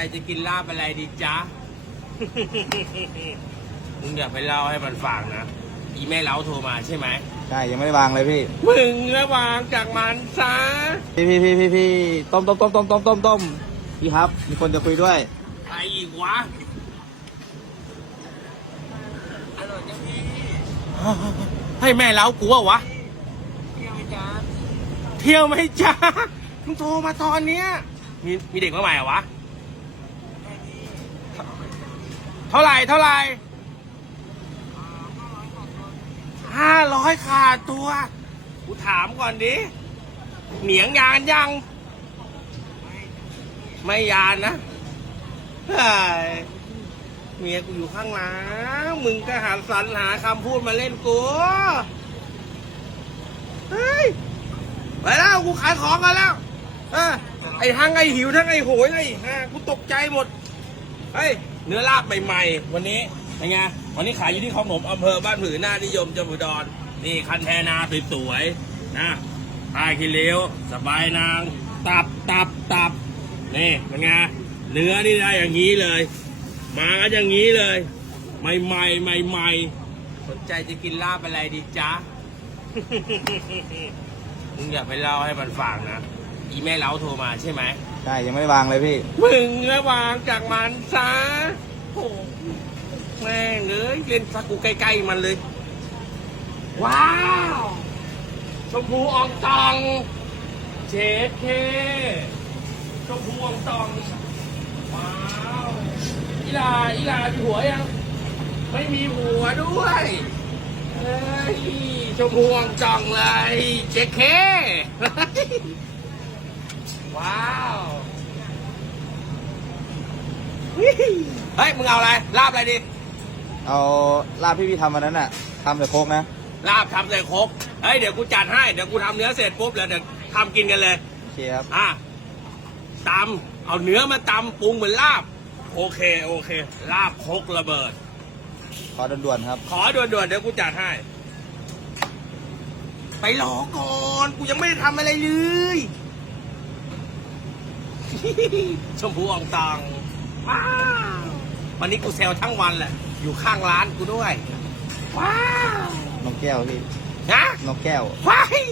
ใครจะกินลาบอะไรดีจ๊ะ มึงอย่าไปเล่าให้มันฟังนะ อีแม่เล้าโทรมาใช่ไหม ใช่ยังไม่ได้วางเลยพี่ มึงระวางจากมันซะ พี่พี่พี่พี่พี่ต้มต้มต้มต้มต้มต้มต้มพี่ครับ มีคนจะคุยด้วยใครอีกวะ อร่อยจังพี่ให้แม่เล้ากูวะวะ เที่ยวไหมจ๊ะ เที่ยวไหมจ๊ะ มึงโทรมาตอนเนี้ย มีมีเด็กมาใหม่เหรอวะ เท่าไหร่เท่าไหร่ห้าร้อยขาดตัว กูถามก่อนดิ เหนียงยานยัง ไม่ยานนะเฮ้ยเมียกูอยู่ข้างหลัง มึงก็หาสรรหาคำพูดมาเล่นกูเฮ้ยไปแล้วกูขายของกันแล้วอไอ้ทั้งไอ้หิวทั้งไอ้โหยไอ้ฮะกูตกใจหมด เฮ้ย เนื้อลาบใหม่ๆ วันนี้เป็นไงวันนี้ขายอยู่ที่คลองหนมอำเภอบ้านผือหน้านิยมจังหวัดอุดรนี่คันแทนาสวยๆนะปลาคิเลี้ยวสบายนาง ตับตับตับนี่เป็นไงเนื้อนี่ได้อย่างนี้เลย มากันอย่างนี้เลย ใหม่ๆใหม่ๆสนใจจะกินลาบอะไรดีจ๊ะมึงอย่าไปเล่าให้มันฟังนะ อีแม่เล้าโทรมาใช่ไหม ใช่ยังไม่ได้วางเลยพี่ มึงระวางจากมันซะโอ้ แม่งเอ้ยเล่นสักกูใกล้ๆมันเลย ว้าว ชมพูอองตองเชดเค ชมพูอองตอง ว้าวอีลาอีลามีหัวยัง ไม่มีหัวด้วยเฮ้ยชมพูอองตองเลย เจดเค ว้าว เฮ้ย มึงเอาอะไร ลาบอะไรดี เอาลาบที่พี่ทำวันนั้นน่ะทำใส่โคกนะ ลาบทำใส่ครกเฮ้ย เดี๋ยวกูจัดให้ เดี๋ยวกูทำเนื้อเสร็จปุ๊บแล้วเดี๋ยวทำกินกันเลย โอเคครับ อะตำเอาเนื้อมาตำปรุงเหมือนลาบ โอเค โอเค ลาบครกระเบิด ขอด่วนๆครับ ขอด่วนๆเดี๋ยวกูจัดให้ ไปรอก่อน กูยังไม่ได้ทำอะไรเลย ชมพูอ่องตองว้าว วันนี้กูเซลทั้งวันแหละ อยู่ข้างร้านกูด้วย ว้าวนกแก้วพี่นะนกแก้ว ว้าย